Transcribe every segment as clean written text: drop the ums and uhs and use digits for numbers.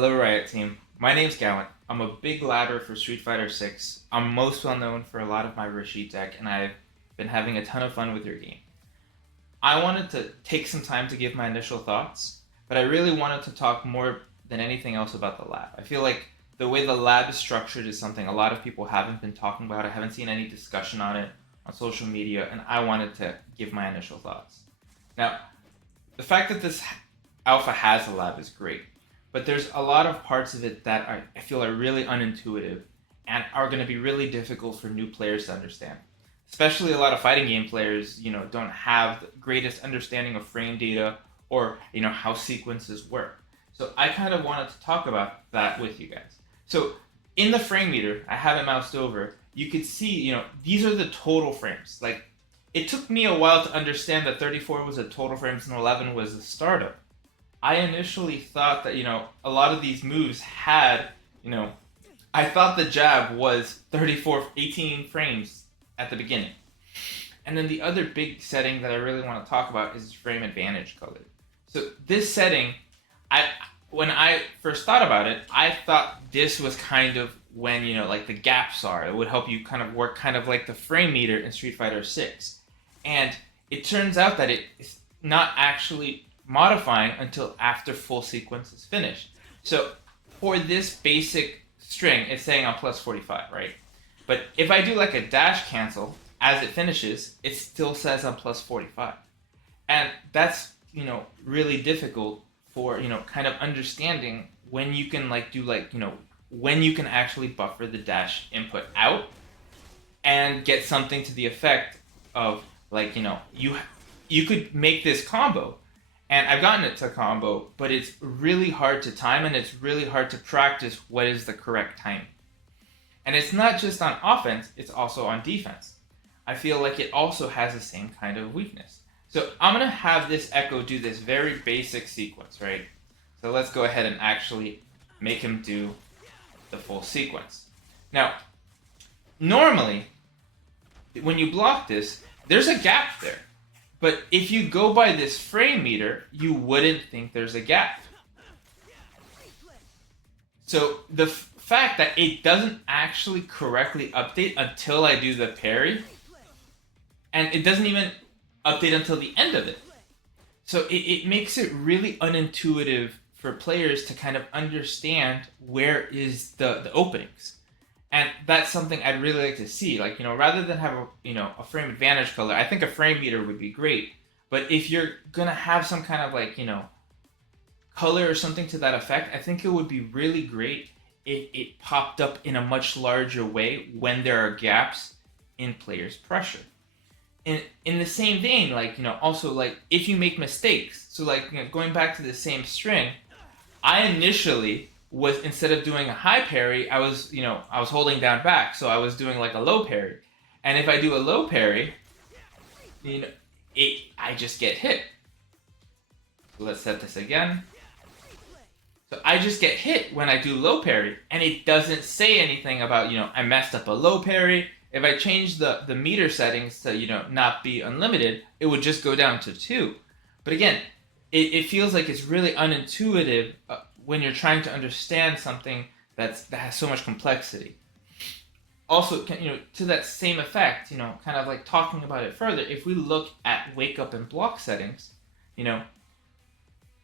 Hello, Riot Team. My name's Gallant. I'm a big ladder for Street Fighter 6. I'm most well known for a lot of my Rashid deck, and I've been having a ton of fun with your game. I wanted to take some time to give my initial thoughts, but I really wanted to talk more than anything else about the lab. I feel like the way the lab is structured is something a lot of people haven't been talking about. I haven't seen any discussion on it on social media, and I wanted to give my initial thoughts. Now, the fact that this alpha has a lab is great, but there's a lot of parts of it that I feel are really unintuitive and are going to be really difficult for new players to understand. Especially a lot of fighting game players, don't have the greatest understanding of frame data or, how sequences work. So I kind of wanted to talk about that with you guys. So in the frame meter, I have it moused over. You could see, these are the total frames. Like, it took me a while to understand that 34 was the total frames and 11 was the startup. I initially thought that, a lot of these moves had, I thought the jab was 18 frames at the beginning. And then the other big setting that I really want to talk about is frame advantage color. So this setting, when I first thought about it, I thought this was kind of when, like the gaps are. It would help you kind of work kind of like the frame meter in Street Fighter 6. And it turns out that it's not actually modifying until after full sequence is finished. So for this basic string, it's saying I'm plus 45, right? But if I do like a dash cancel as it finishes, it still says I'm plus 45. And that's, really difficult for, kind of understanding when you can when you can actually buffer the dash input out and get something to the effect of you could make this combo. And I've gotten it to combo, but it's really hard to time and it's really hard to practice what is the correct timing. And it's not just on offense, it's also on defense. I feel like it also has the same kind of weakness. So I'm going to have this Echo do this very basic sequence, right? So let's go ahead and actually make him do the full sequence. Now, normally, when you block this, there's a gap there. But if you go by this frame meter, you wouldn't think there's a gap. So the fact that it doesn't actually correctly update until I do the parry, and it doesn't even update until the end of it. So it makes it really unintuitive for players to kind of understand where is the openings. And that's something I'd really like to see. Like, rather than have a frame advantage color, I think a frame meter would be great. But if you're gonna have some kind of color or something to that effect, I think it would be really great if it popped up in a much larger way when there are gaps in players' pressure. In the same vein, also if you make mistakes. So going back to the same string, I initially was, instead of doing a high parry, I was holding down back, so I was doing like a low parry. And if I do a low parry, I just get hit. So let's set this again. So I just get hit when I do low parry, and it doesn't say anything about, I messed up a low parry. If I change the meter settings to, not be unlimited, it would just go down to 2. But again, it feels like it's really unintuitive when you're trying to understand something that has so much complexity. Also, to that same effect, kind of like talking about it further, if we look at wake up and block settings,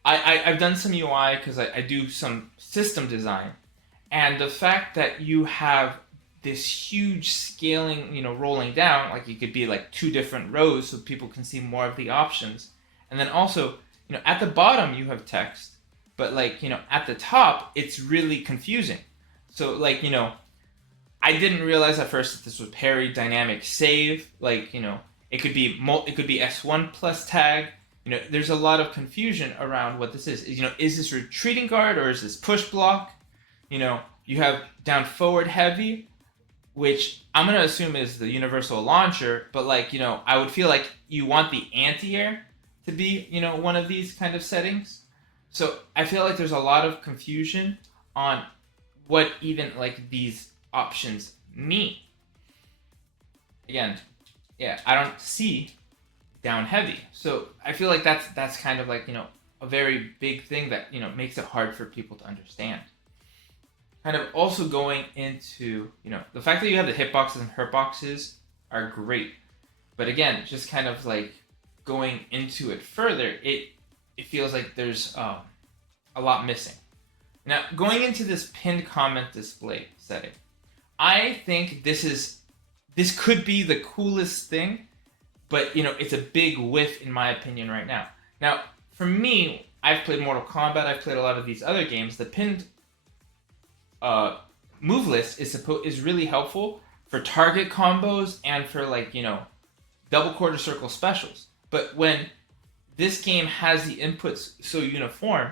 I've done some UI because I do some system design, and the fact that you have this huge scaling, rolling down, like it could be like 2 different rows so people can see more of the options. And then also, at the bottom you have text, but at the top, it's really confusing. So I didn't realize at first that this was parry dynamic save. It could be S1 plus tag. There's a lot of confusion around what this is. Is this retreating guard or is this push block? You have down forward heavy, which I'm going to assume is the universal launcher, but I would feel like you want the anti-air to be, one of these kind of settings. So I feel like there's a lot of confusion on what even these options mean. Again, I don't see down heavy. So I feel like that's kind of a a very big thing that makes it hard for people to understand. Kind of also going into the fact that you have the hitboxes and hurtboxes are great, but again, just kind of like going into it further, it feels like there's a lot missing. Now, going into this pinned comment display setting, I think this could be the coolest thing, but it's a big whiff in my opinion right now. Now, for me, I've played Mortal Kombat, I've played a lot of these other games. The pinned move list is really helpful for target combos and for double quarter circle specials. But when this game has the inputs so uniform,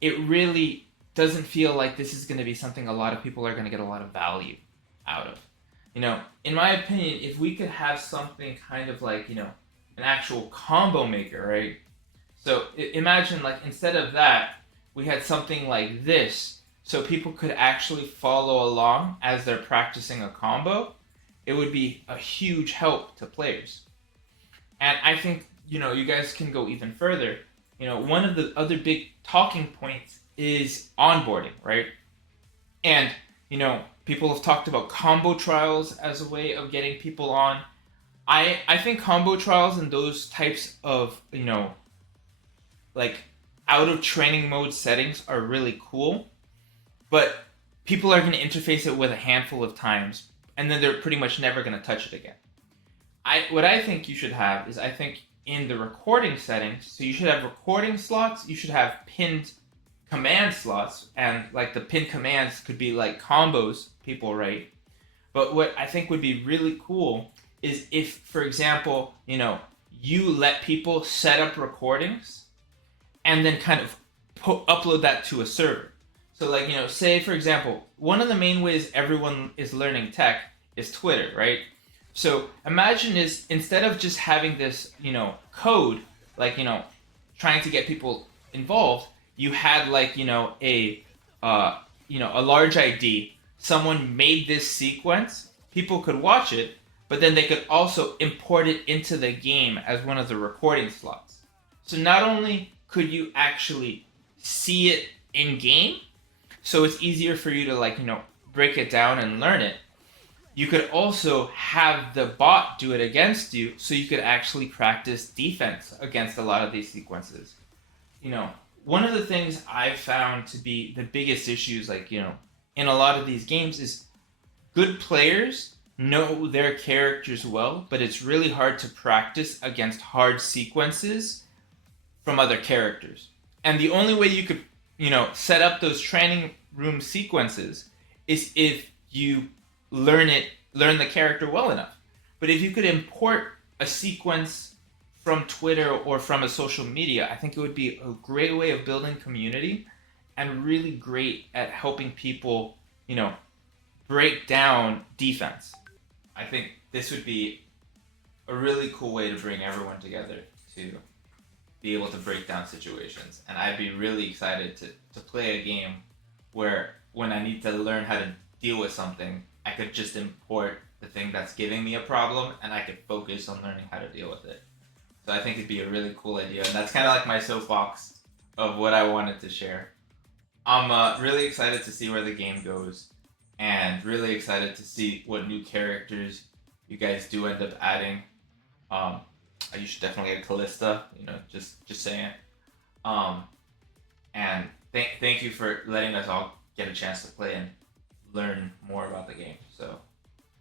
it really doesn't feel like this is going to be something a lot of people are going to get a lot of value out of. In my opinion, if we could have something kind of like, an actual combo maker, right? So imagine instead of that, we had something like this, so people could actually follow along as they're practicing a combo. It would be a huge help to players. And I think, you guys can go even further. One of the other big talking points is onboarding, right? And, people have talked about combo trials as a way of getting people on. I think combo trials and those types of, out of training mode settings are really cool, but people are going to interface it with a handful of times, and then they're pretty much never going to touch it again. What I think you should have is, I think in the recording settings, so you should have recording slots, you should have pinned command slots, and the pinned commands could be combos people write. But what I think would be really cool is if, for example, you let people set up recordings and then kind of upload that to a server. So say for example, one of the main ways everyone is learning tech is Twitter, right? So imagine instead of just having this, code, trying to get people involved, you had a large ID. Someone made this sequence, people could watch it, but then they could also import it into the game as one of the recording slots. So not only could you actually see it in game, so it's easier for you to break it down and learn it, you could also have the bot do it against you, so you could actually practice defense against a lot of these sequences. One of the things I've found to be the biggest issues, in a lot of these games, is good players know their characters well, but it's really hard to practice against hard sequences from other characters. And the only way you could, set up those training room sequences is if you learn the character well enough. But if you could import a sequence from Twitter or from a social media, I think it would be a great way of building community and really great at helping people, break down defense. I think this would be a really cool way to bring everyone together to be able to break down situations. And I'd be really excited to play a game where when I need to learn how to deal with something, I could just import the thing that's giving me a problem and I could focus on learning how to deal with it. So I think it'd be a really cool idea. And that's kind of like my soapbox of what I wanted to share. I'm really excited to see where the game goes and really excited to see what new characters you guys do end up adding. You should definitely get Callista, just saying. And thank you for letting us all get a chance to play and learn more about the game.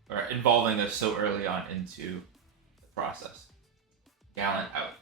Or involving us so early on into the process. Gallant out.